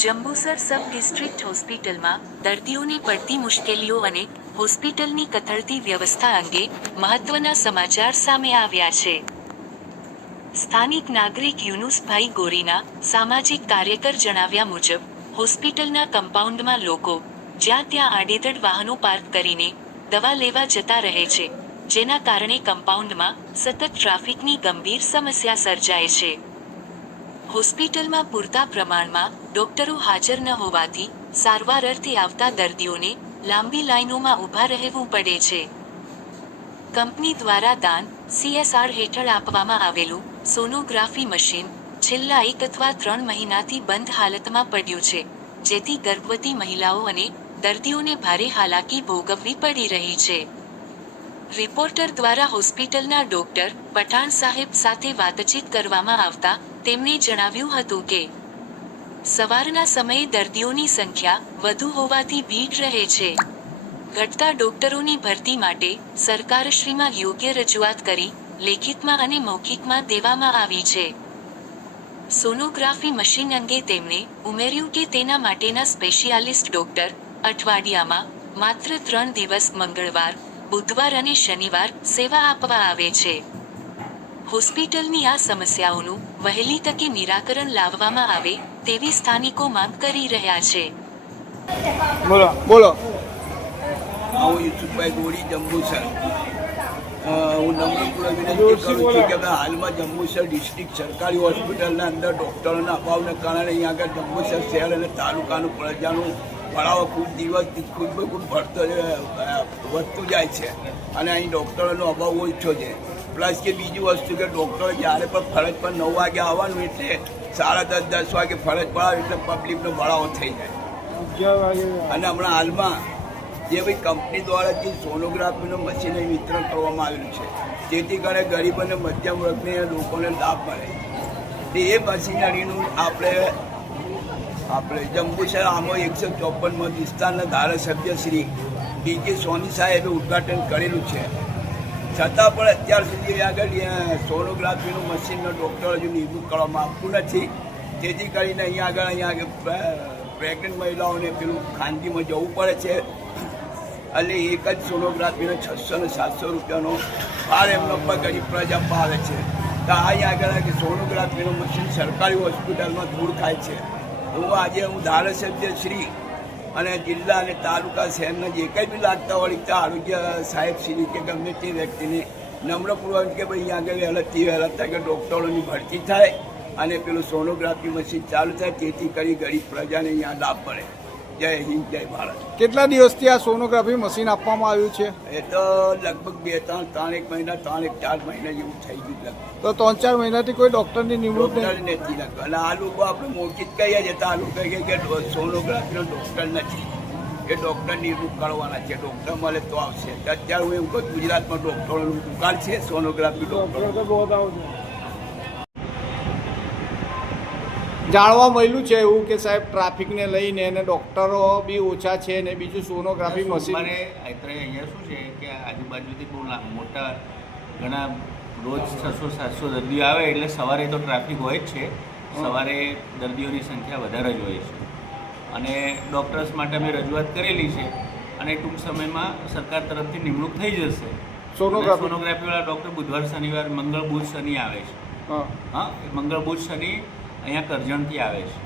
Jambusar sub district હોસ્પિટલમાં દર્દીઓને પડતી મુશ્કેલીઓ અને હોસ્પિટલની કથળતી વ્યવસ્થા અંગે મહત્વના સમાચાર સામે આવ્યા છે. સ્થાનિક નાગરિક યુનુસભાઈ ગોરીના સામાજિક કાર્યકર જણાવ્યા મુજબ હોસ્પિટલના કમ્પાઉન્ડમાં લોકો જ્યાં ત્યાં આડેધડ વાહનો પાર્ક કરીને દવા લેવા જતા રહે છે, જેના કારણે કમ્પાઉન્ડમાં સતત ટ્રાફિકની ગંભીર સમસ્યા સર્જાય છે. હોસ્પિટલમાં પૂરતા પ્રમાણમાં ડોક્ટરો હાજર ન હોવાથી સારવાર અર્થે આવતા દર્દીઓને લાંબી લાઇનોમાં ઊભા રહેવું પડે છે. કંપની દ્વારા દાન CSR હેઠળ આપવામાં આવેલું સોનોગ્રાફી મશીન છેલ્લા 1 અથવા 3 મહિનાથી બંધ હાલતમાં પડ્યું છે, જેથી ગર્ભવતી મહિલાઓ અને દર્દીઓને ભારે હાલાકી ભોગવવી પડી રહી છે. રિપોર્ટર દ્વારા હોસ્પિટલના ડોક્ટર પઠાણ સાહેબ સાથે વાતચીત કરવામાં આવતા તેમણે જણાવ્યું હતું કે સવારના સમયે દર્દીઓની સંખ્યા વધુ હોવાથી ભીડ રહે છે. ઘટતા ડોક્ટરોની ભરતી માટે સરકારશ્રીમાં યોગ્ય રજૂઆત કરી લેખિતમાં અને મૌખિકમાં દેવામાં આવી છે. સોનોગ્રાફી મશીન અંગે તેમણે ઉમેર્યું કે તેના માટેના સ્પેશિયાલિસ્ટ ડોક્ટર અઠવાડિયામાં માત્ર 3 દિવસ મંગળવાર, બુધવાર અને શનિવાર સેવા આપવા આવે છે. હોસ્પિટલની આ સમસ્યાઓનું વહેલી તકે નિરાકરણ લાવવામાં આવે તેવી સ્થાનિકો માંગ કરી રહ્યા છે. બોલો. હું યુસુફભાઈ ગોરી, જંબુસર. હું નમ્રપૂર્વક વિનંતી કરું છું કે હાલમાં જંબુસર ડિસ્ટ્રિક્ટ સરકારી હોસ્પિટલના અંદર ડૉક્ટરોના અભાવને કારણે અહીંયા આગળ જંબુસર શહેર અને તાલુકાનું પ્રજાનું ભણાવો ખૂબ દિવસથી ખૂબ વધતું જાય છે અને અહીં ડૉક્ટરોનો અભાવ ઓછો છે. પ્લસ કે બીજી વસ્તુ કે ડૉક્ટરો જ્યારે પણ ફરજ પર 9 વાગે આવવાનું એટલે 10:30 વાગે ફરજ પડાવે એટલે પબ્લિકનો ભણાવો થઈ જાય. અને હમણાં હાલમાં જે ભાઈ કંપની દ્વારા જે સોનોગ્રાફીનું મશીન વિતરણ કરવામાં આવેલું છે, જેથી કરીને ગરીબ અને મધ્યમ વર્ગને લોકોને લાભ મળે તે એ મશીનરીનું આપણે જંબુસર આમો 154 વિસ્તારના ધારાસભ્ય શ્રી DJ સોની સાહેબે ઉદ્ઘાટન કરેલું છે. છતાં પણ અત્યાર સુધી આગળ સોનોગ્રાફીનું મશીનનો ડૉક્ટર હજુ નિમણૂક કરવામાં આવતું નથી. જેથી કરીને અહીંયા આગળ પ્રેગ્નન્ટ મહિલાઓને પેલું ખાનગીમાં જવું પડે છે એટલે એક જ સોનોગ્રાફીનો 600 ને 700 રૂપિયાનો ભાર એમનો પર ગરીબ પ્રજા પાવે છે. તો અહીંયા આગળ સોનોગ્રાફીનું મશીન સરકારી હોસ્પિટલમાં દૂર થાય છે. હું ધારાસભ્ય શ્રી અને જિલ્લા અને તાલુકા શહેરના જે કંઈ બી લાગતા હોય આરોગ્ય સાહેબ શ્રી કે ગમે તે વ્યક્તિને નમ્રપૂર્વક કે ભાઈ અહીંયા આગળ વહેલા તકે ડૉક્ટરોની ભરતી થાય અને પેલું સોનોગ્રાફી મશીન ચાલુ થાય, તેથી કરી ગરીબ પ્રજાને અહીંયા લાભ મળે. જય હિન્દ, જય ભારત. કેટલા દિવસથી આ સોનોગ્રાફી મશીન આપવામાં આવ્યું છે? એ તો લગભગ 3 મહિના 4 મહિના જેવું થઈ ગયું. તો 3-4 મહિનાથી કોઈ ડૉક્ટરની નિમણૂક નથી લગતું. અને આ લોકો આપણે મોચિત કહીએ છીએ તો આ લોકો કહે કે સોનોગ્રાફીનો ડૉક્ટર નથી, એ ડૉક્ટર નિમણૂક કરવાના છે. ડૉક્ટર મળે તો આવશે. અત્યારે હું એમ કહું ગુજરાતમાં ડૉક્ટરોનું દુકાન છે, સોનોગ્રાફી ડૉક્ટર. જાણવા મળ્યું છે એવું કે સાહેબ ટ્રાફિકને લઈને અને ડૉક્ટરો બી ઓછા છે ને બીજું સોનોગ્રાફી મશીન અહીંયા શું છે કે આજુબાજુથી બહુ મોટા ઘણા રોજ 600-700 દર્દીઓ આવે એટલે સવારે તો ટ્રાફિક હોય જ છે. સવારે દર્દીઓની સંખ્યા વધારે જ હોય છે અને ડૉક્ટર્સ માટે અમે રજૂઆત કરેલી છે અને ટૂંક સમયમાં સરકાર તરફથી નિમણૂક થઈ જશે. સોનોગ્રાફીવાળા ડૉક્ટર બુધવાર, શનિવાર, મંગળ, બુધ, શનિ આવે છે. હા, મંગળ, બુધ, શનિ અહીંયા કરજણથી આવે છે.